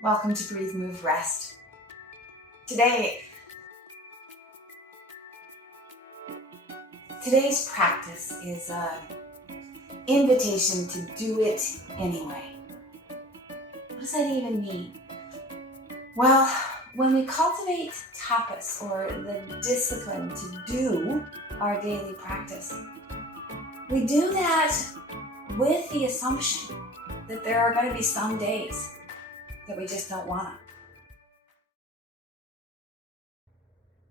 Welcome to Breathe, Move, Rest. Today's practice is an invitation to do it anyway. What does that even mean? Well, when we cultivate tapas, or the discipline to do our daily practice, we do that with the assumption that there are going to be some days that we just don't want to.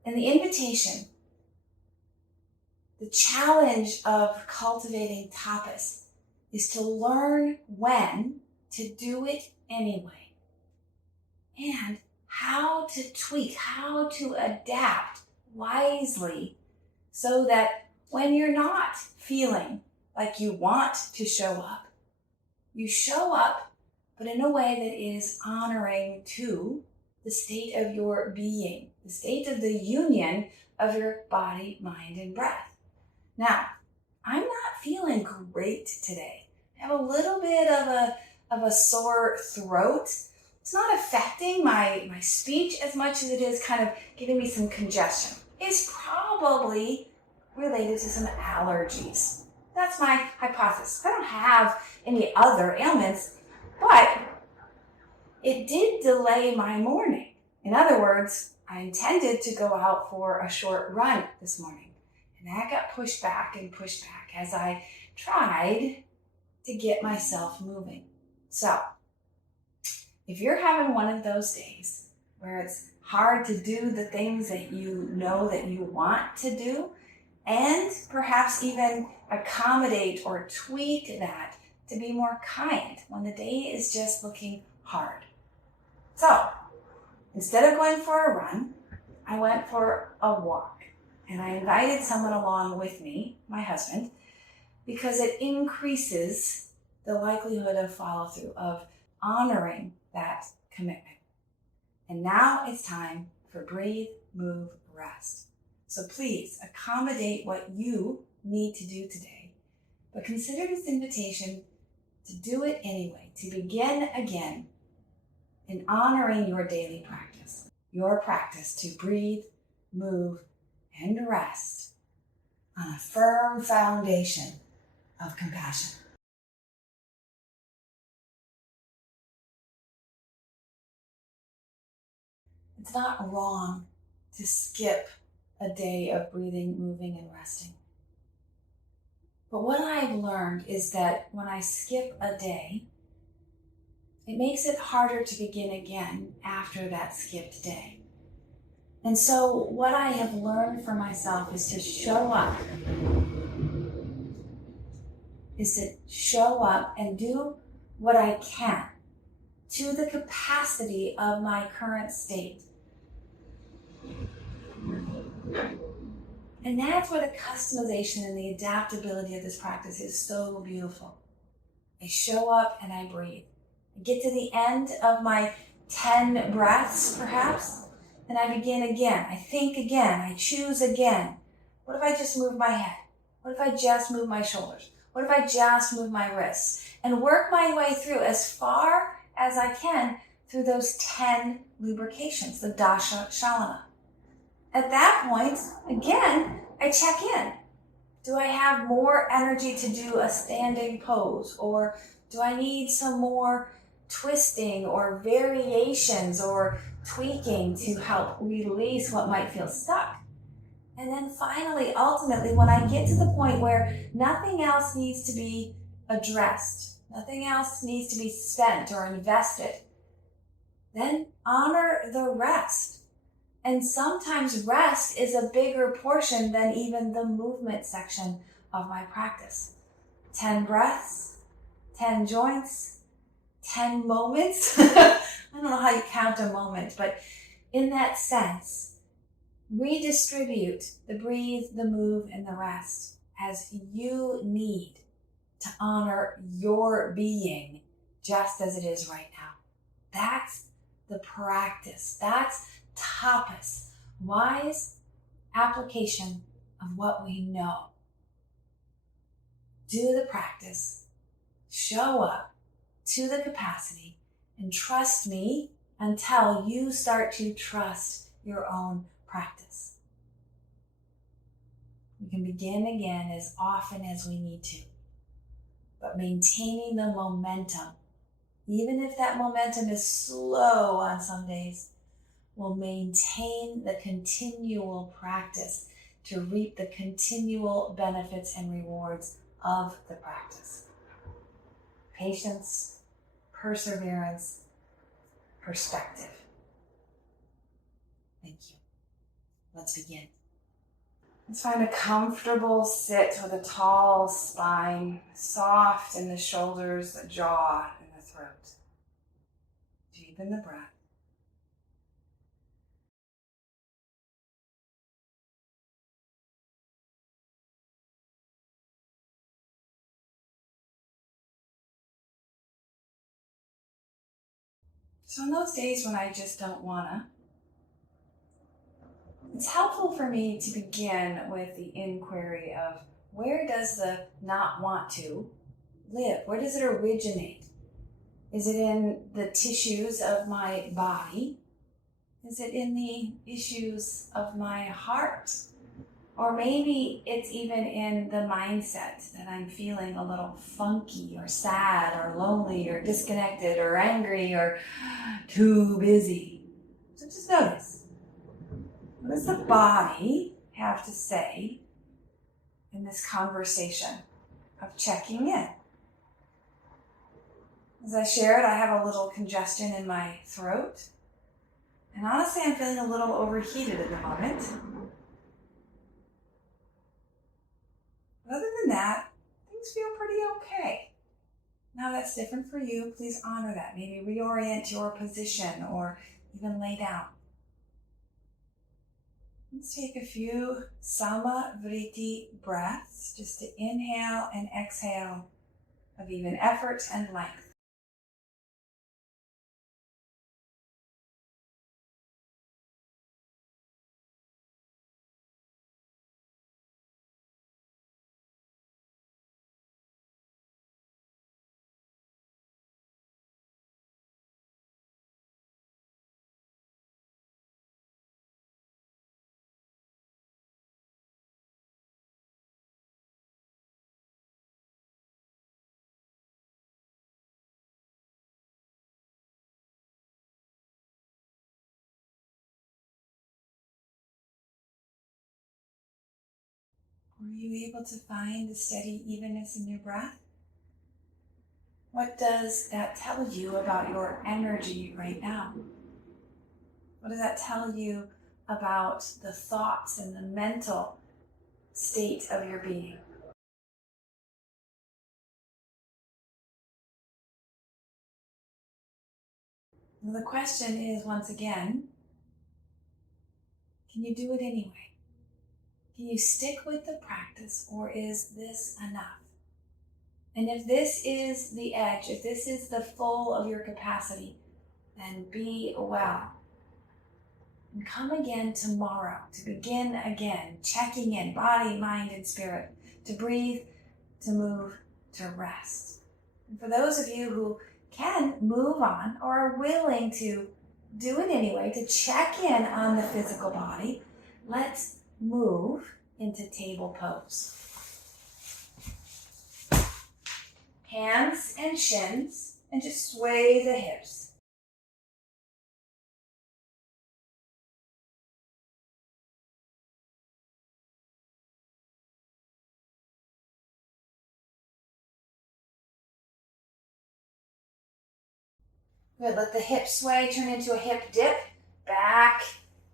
And the invitation, the challenge of cultivating tapas is to learn when to do it anyway, and how to tweak, how to adapt wisely so that when you're not feeling like you want to show up, you show up, but in a way that is honoring to the state of your being, the state of the union of your body, mind, and breath. Now, I'm not feeling great today. I have a little bit of a sore throat. It's not affecting my speech as much as it is kind of giving me some congestion. It's probably related to some allergies. That's my hypothesis. I don't have any other ailments, but it did delay my morning. In other words, I intended to go out for a short run this morning, and that got pushed back as I tried to get myself moving. So, if you're having one of those days where it's hard to do the things that you know that you want to do, and perhaps even accommodate or tweak that to be more kind when the day is just looking hard. So, instead of going for a run, I went for a walk, and I invited someone along with me, my husband, because it increases the likelihood of follow-through, of honoring that commitment. And now it's time for Breathe, Move, Rest. So please accommodate what you need to do today, but consider this invitation to do it anyway, to begin again in honoring your daily practice, your practice to breathe, move, and rest on a firm foundation of compassion. It's not wrong to skip a day of breathing, moving, and resting. But what I've learned is that when I skip a day, it makes it harder to begin again after that skipped day. And so what I have learned for myself is to show up and do what I can to the capacity of my current state. And that's where the customization and the adaptability of this practice is so beautiful. I show up and I breathe. I get to the end of my 10 breaths, perhaps, and I begin again. I think again. I choose again. What if I just move my head? What if I just move my shoulders? What if I just move my wrists? And work my way through as far as I can through those 10 lubrications, the dasha shalana. At that point, again, I check in. Do I have more energy to do a standing pose? Or do I need some more twisting or variations or tweaking to help release what might feel stuck? And then finally, ultimately, when I get to the point where nothing else needs to be addressed, nothing else needs to be spent or invested, then honor the rest. And sometimes rest is a bigger portion than even the movement section of my practice. 10 breaths, 10 joints, 10 moments. I don't know how you count a moment, but in that sense, redistribute the breathe, the move, and the rest as you need to honor your being just as it is right now. That's the practice. That's tapas, wise application of what we know. Do the practice, show up to the capacity, and trust me, until you start to trust your own practice. We can begin again as often as we need to, but maintaining the momentum, even if that momentum is slow on some days, will maintain the continual practice to reap the continual benefits and rewards of the practice. Patience, perseverance, perspective. Thank you. Let's begin. Let's find a comfortable sit with a tall spine, soft in the shoulders, the jaw, and the throat. Deepen the breath. So in those days when I just don't wanna, it's helpful for me to begin with the inquiry of where does the not want to live? Where does it originate? Is it in the tissues of my body? Is it in the issues of my heart? Or maybe it's even in the mindset that I'm feeling a little funky or sad or lonely or disconnected or angry or too busy. So just notice, what does the body have to say in this conversation of checking in? As I shared, I have a little congestion in my throat. And honestly, I'm feeling a little overheated at the moment. Other than that, things feel pretty okay. Now that's different for you. Please honor that. Maybe reorient your position or even lay down. Let's take a few samavriti breaths just to inhale and exhale of even effort and length. Were you able to find a steady evenness in your breath? What does that tell you about your energy right now? What does that tell you about the thoughts and the mental state of your being? Well, the question is, once again, can you do it anyway? Can you stick with the practice, or is this enough? And if this is the edge, if this is the full of your capacity, then be well. And come again tomorrow to begin again, checking in, body, mind, and spirit, to breathe, to move, to rest. And for those of you who can move on or are willing to do it anyway, to check in on the physical body, let's move into table pose. Hands and shins, and just sway the hips. Good, let the hip sway turn into a hip dip, back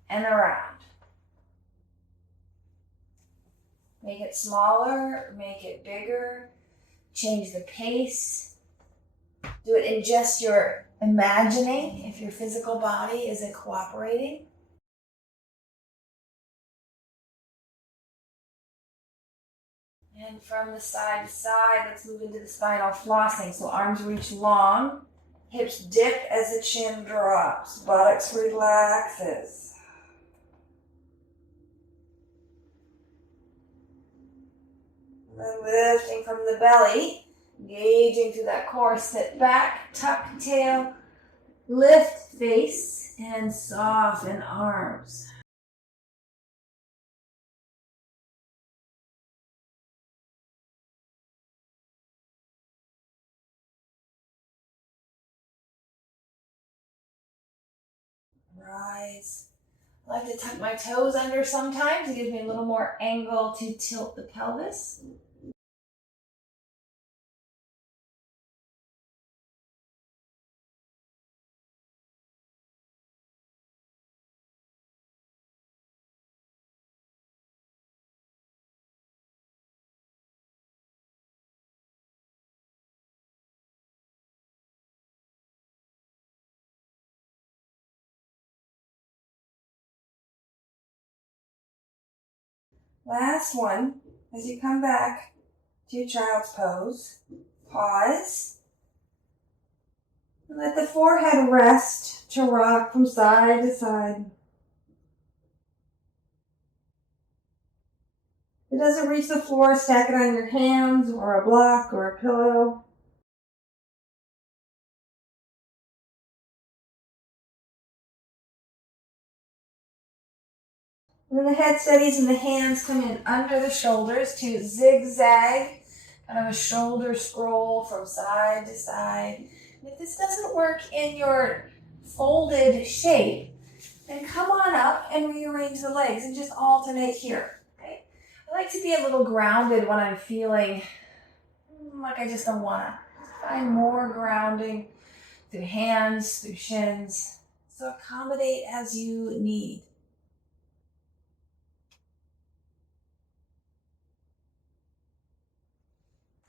and around. Make it smaller, make it bigger, change the pace. Do it in just your imagining, if your physical body isn't cooperating. And from the side to side, let's move into the spinal flossing. So arms reach long, hips dip as the chin drops, buttocks relaxes. And then lifting from the belly, engaging through that core, sit back, tuck tail, Lift face and soften arms. Rise. I like to tuck my toes under sometimes. It gives me a little more angle to tilt the pelvis. Last one. As you come back to child's pose, pause. And let the forehead rest to rock from side to side. If it doesn't reach the floor, stack it on your hands or a block or a pillow. And then the head steadies and the hands come in under the shoulders to zigzag, kind of a shoulder scroll from side to side. And if this doesn't work in your folded shape, then come on up and rearrange the legs and just alternate here. Okay? I like to be a little grounded when I'm feeling like I just don't want to. Find more grounding through hands, through shins. So accommodate as you need.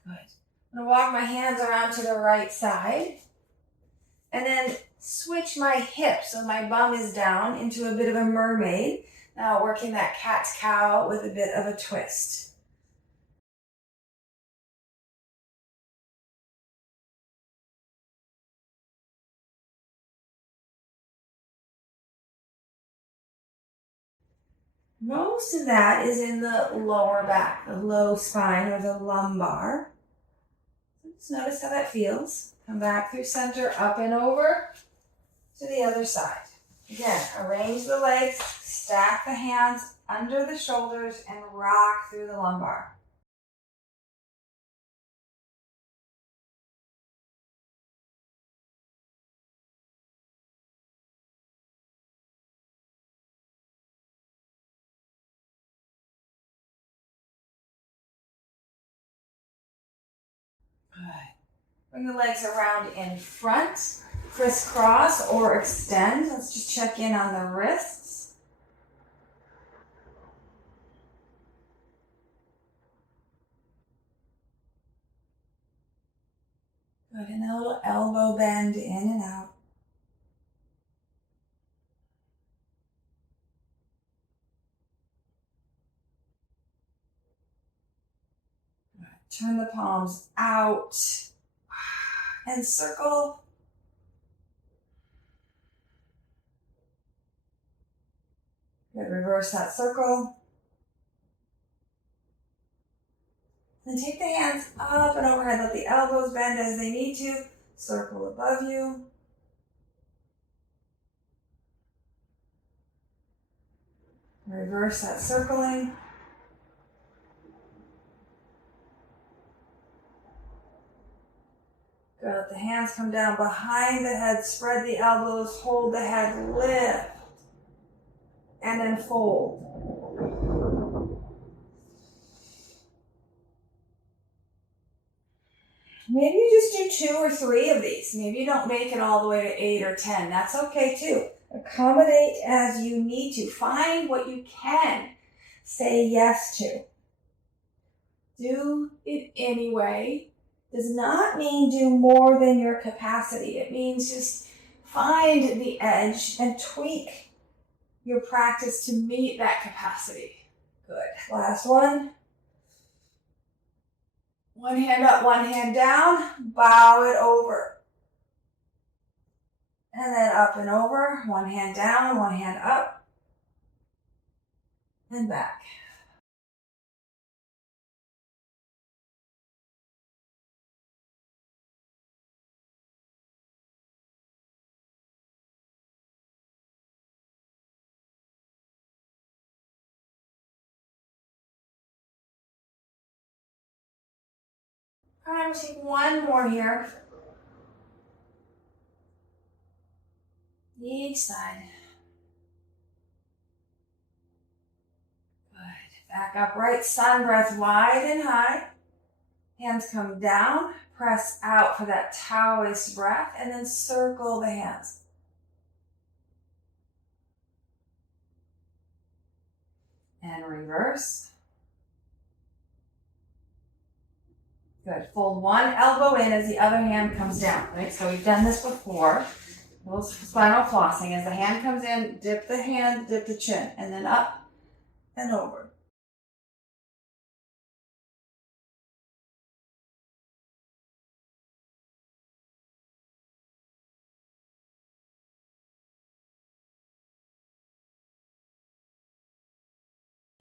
Good. I'm going to walk my hands around to the right side and then switch my hips so my bum is down into a bit of a mermaid. Now working that cat's cow with a bit of a twist. Most of that is in the lower back, the low spine or the lumbar. Just notice how that feels. Come back through center, up and over to the other side. Again, arrange the legs, stack the hands under the shoulders, and rock through the lumbar. Good. Bring the legs around in front, crisscross or extend. Let's just check in on the wrists. Good, and a little elbow bend in and out. Turn the palms out and circle. Good, reverse that circle. Then take the hands up and overhead. Let the elbows bend as they need to. Circle above you. Reverse that circling. Good, let the hands come down behind the head. Spread the elbows. Hold the head. Lift. And then fold. Maybe you just do 2 or 3 of these. Maybe you don't make it all the way to 8 or 10. That's okay too. Accommodate as you need to. Find what you can say yes to. Do it anyway. Does not mean do more than your capacity. It means just find the edge and tweak your practice to meet that capacity. Good. Last one. One hand up, one hand down. Bow it over. And then up and over. One hand down, one hand up. And back. All right, I'm gonna take one more here. Each side. Good. Back upright, sun breath wide and high. Hands come down, press out for that Taoist breath, and then circle the hands. And reverse. Good. Fold one elbow in as the other hand comes down, right? So we've done this before. A little spinal flossing. As the hand comes in, dip the hand, dip the chin, and then up and over.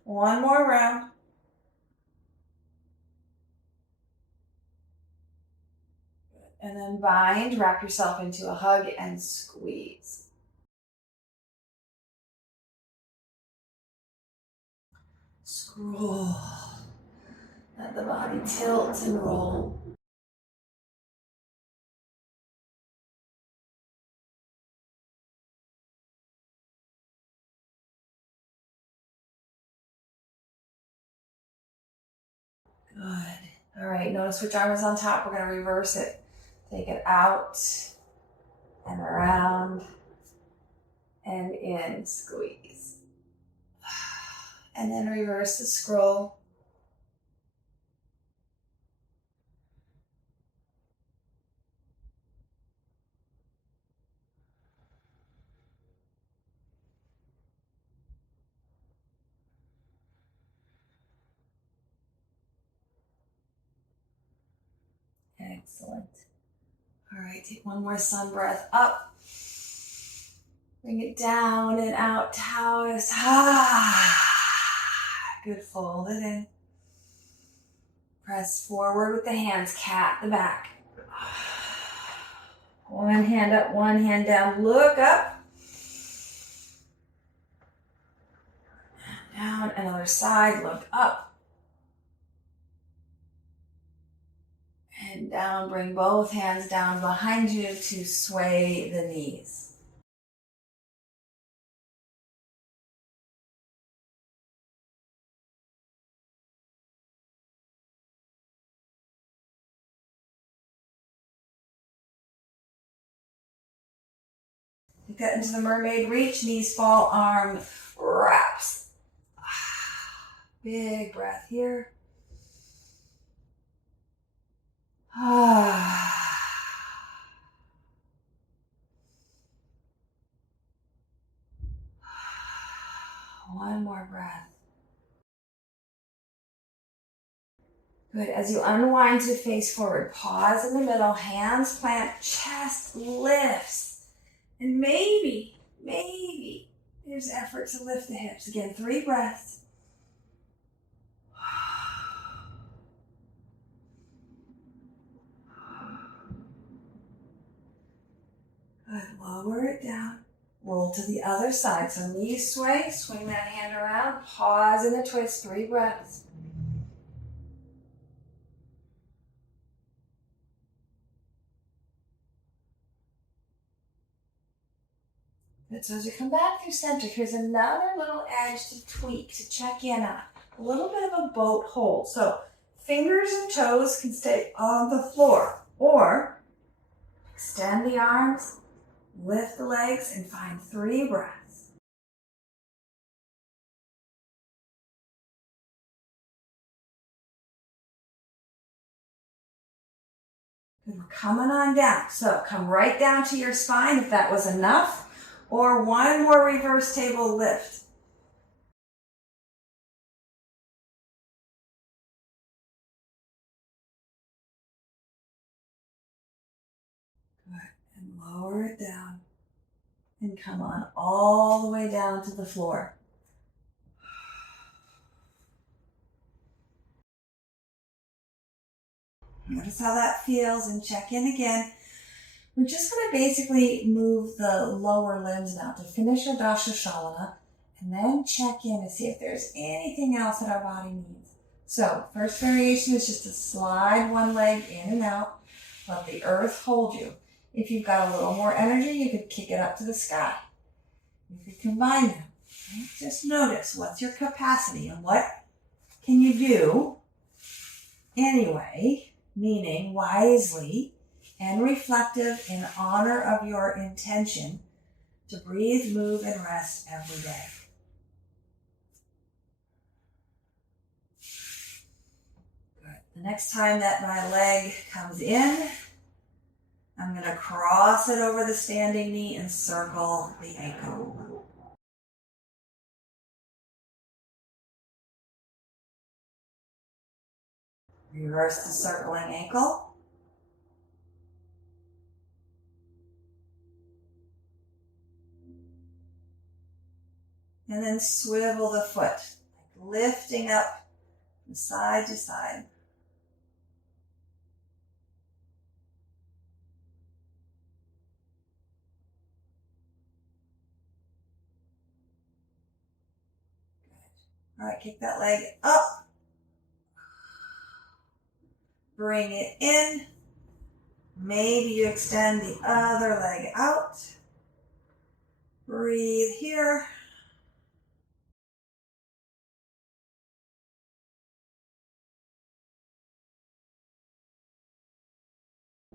One more round. And then bind, wrap yourself into a hug and squeeze. Scroll. Let the body tilt and roll. Good. All right, notice which arm is on top. We're going to reverse it. Take it out and around and in, squeeze. And then reverse the scroll. Excellent. All right, take one more sun breath up. Bring it down and out, Taoist. Good, fold it in. Press forward with the hands, cat the back. One hand up, one hand down, look up. Down, another side, look up. And down, bring both hands down behind you to sway the knees. Take that into the mermaid reach, knees fall, arm wraps. Big breath here. One more breath. Good. As you unwind to face forward, pause in the middle, hands plant, chest lifts. And maybe there's effort to lift the hips. Again, 3 breaths. Good. Lower it down. Roll to the other side. So knees sway, swing that hand around, pause in a twist, 3 breaths. Good. So as you come back through center, here's another little edge to tweak, to check in on. A little bit of a boat hold. So fingers and toes can stay on the floor, or extend the arms, lift the legs, and find 3 breaths. Good. We're coming on down. So come right down to your spine if that was enough, or one more reverse table lift. Good. And lower it down. And come on all the way down to the floor. Notice how that feels and check in again. We're just going to basically move the lower limbs now to finish Adaptation and then check in to see if there's anything else that our body needs. So first variation is just to slide one leg in and out. Let the earth hold you. If you've got a little more energy, you could kick it up to the sky. You could combine them. Right? Just notice what's your capacity and what can you do anyway, meaning wisely and reflective in honor of your intention to breathe, move, and rest every day. Good. The next time that my leg comes in, I'm going to cross it over the standing knee and circle the ankle. Reverse the circling ankle. And then swivel the foot, like lifting up from side to side. Good. All right, kick that leg up. Bring it in. Maybe you extend the other leg out. Breathe here.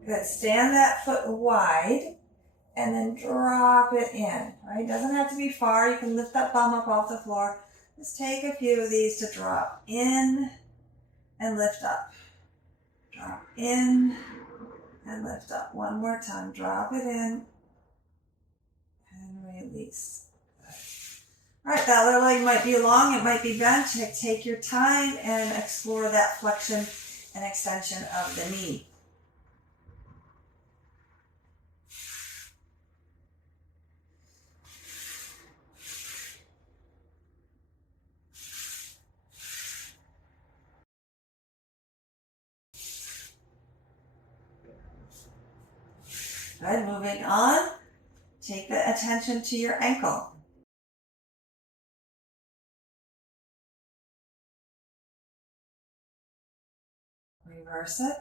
Good. Stand that foot wide and then drop it in. Right? Doesn't have to be far. You can lift that bum up off the floor. Just take a few of these to drop in and lift up. Drop in and lift up. One more time. Drop it in and release. Good. All right, that other leg might be long. It might be bent. Take your time and explore that flexion and extension of the knee. Good, moving on. Take the attention to your ankle. Reverse it.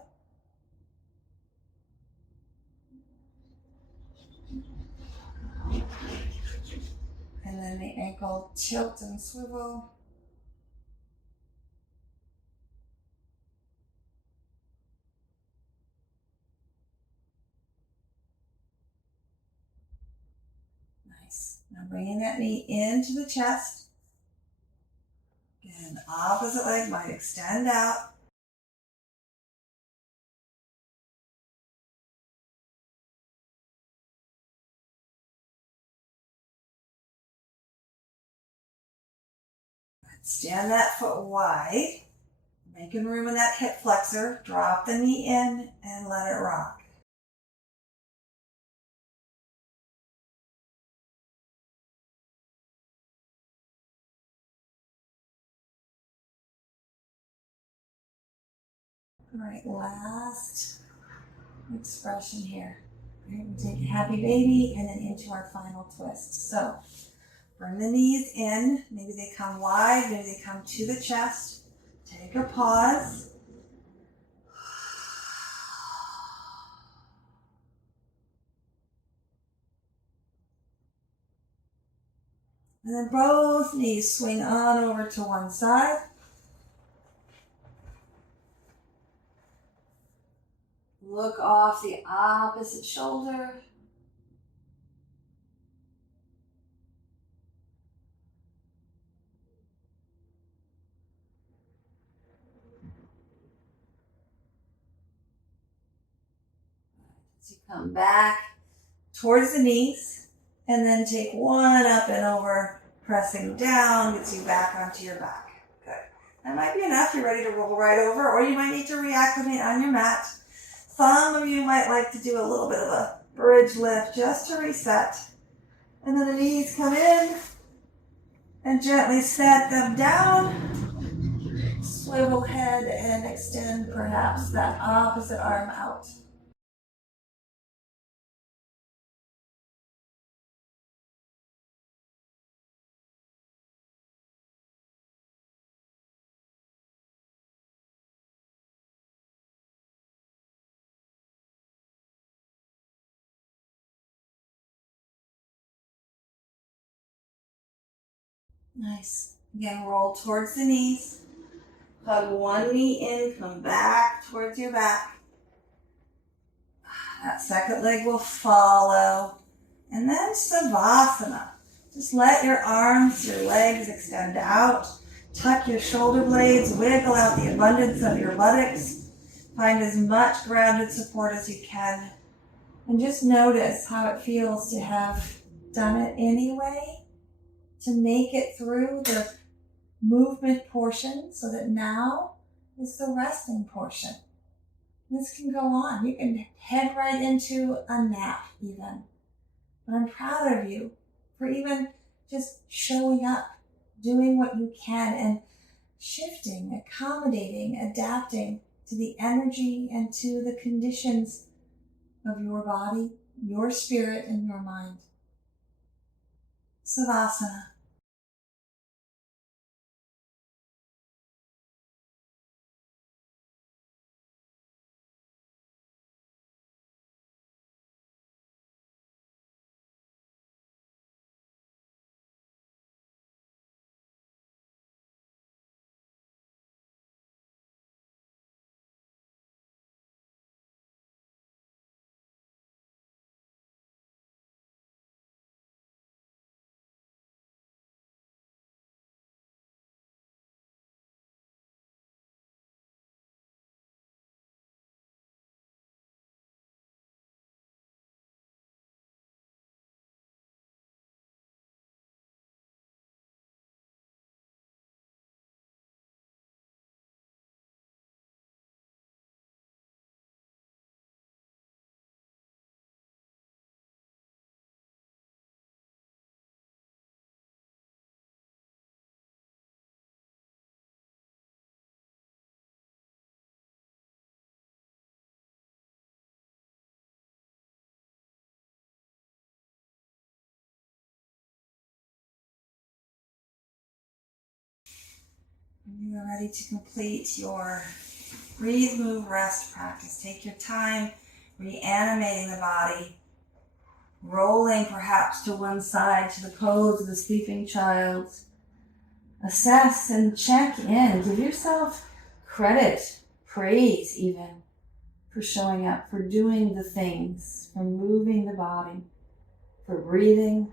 And then the ankle tilt and swivel. Nice. Now bringing that knee into the chest. Again, the opposite leg might extend out. Stand that foot wide. Making room in that hip flexor. Drop the knee in and let it rock. All right, last expression here. All right, we take a happy baby and then into our final twist. So bring the knees in. Maybe they come wide, maybe they come to the chest. Take a pause. And then both knees swing on over to one side. Look off the opposite shoulder. As you come back towards the knees, and then take one up and over, pressing down, gets you back onto your back. Good. That might be enough. You're ready to roll right over, or you might need to reacclimate on your mat. Some of you might like to do a little bit of a bridge lift just to reset. And then the knees come in and gently set them down. Swivel head and extend perhaps that opposite arm out. Nice. Again, roll towards the knees. Hug one knee in, come back towards your back. That second leg will follow. And then Savasana. Just let your arms, your legs extend out. Tuck your shoulder blades, wiggle out the abundance of your buttocks. Find as much grounded support as you can. And just notice how it feels to have done it anyway, to make it through the movement portion so that now is the resting portion. This can go on. You can head right into a nap even. But I'm proud of you for even just showing up, doing what you can, and shifting, accommodating, adapting to the energy and to the conditions of your body, your spirit, and your mind. Savasana. When you are ready to complete your breathe, move, rest practice, take your time reanimating the body, rolling perhaps to one side to the pose of the sleeping child. Assess and check in. Give yourself credit, praise even, for showing up, for doing the things, for moving the body, for breathing,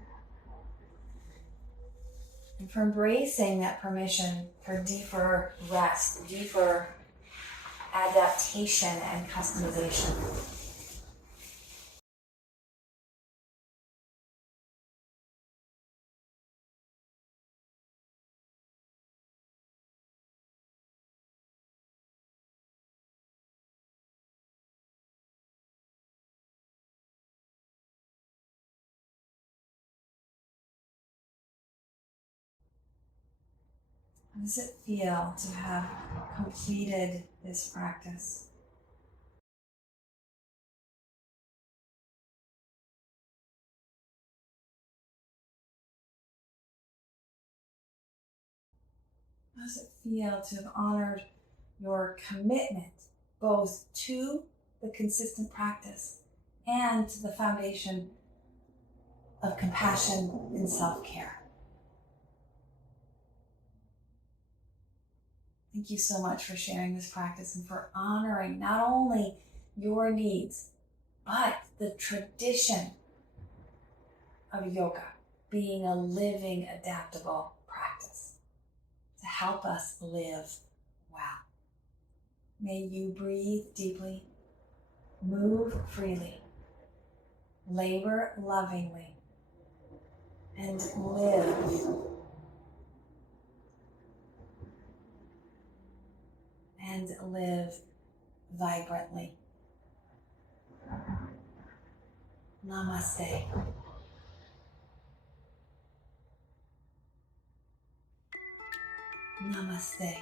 and for embracing that permission for deeper rest, deeper adaptation and customization. How does it feel to have completed this practice? How does it feel to have honored your commitment both to the consistent practice and to the foundation of compassion and self-care? Thank you so much for sharing this practice and for honoring not only your needs, but the tradition of yoga being a living, adaptable practice to help us live well. May you breathe deeply, move freely, labor lovingly, and live vibrantly. Namaste. Namaste.